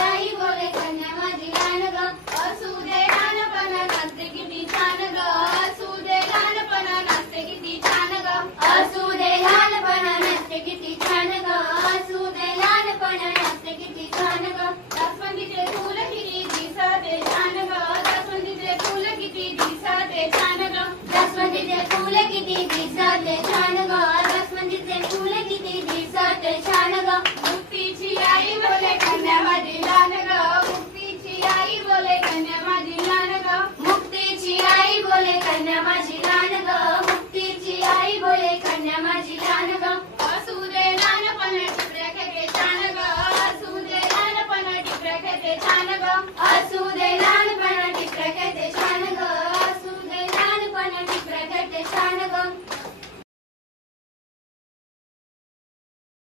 आई बोले कन्या माझी लहान ग असू दे लहानपणा नाचते किती छान ग असू दे लहानपणा नाचते किती छान ग असू दे लहानपणा नाचते किती छान ग असू दे लहानपणा नाचते किती छान ग जास्वंदीचे फूल किती दिसते छान ग जास्वंदीचे फूल किती दिसते छान ग जास्वंदीचे फूल किती दिसते छान ग जास्वंदीचे फूल किती दिसते छान ग मुक्तीची आई बोले कन्या माझी लहान ग मुक्तीची आई बोले कन्या माझी लहान ग मुक्तीची आई बोले कन्या माझी लहान ग मुक्तीची आई बोले कन्या माझी लहान ग असू दे लहानपणा टिपऱ्या खेळते छान ग असू दे लहानपणा टिपऱ्या खेळते छान ग असू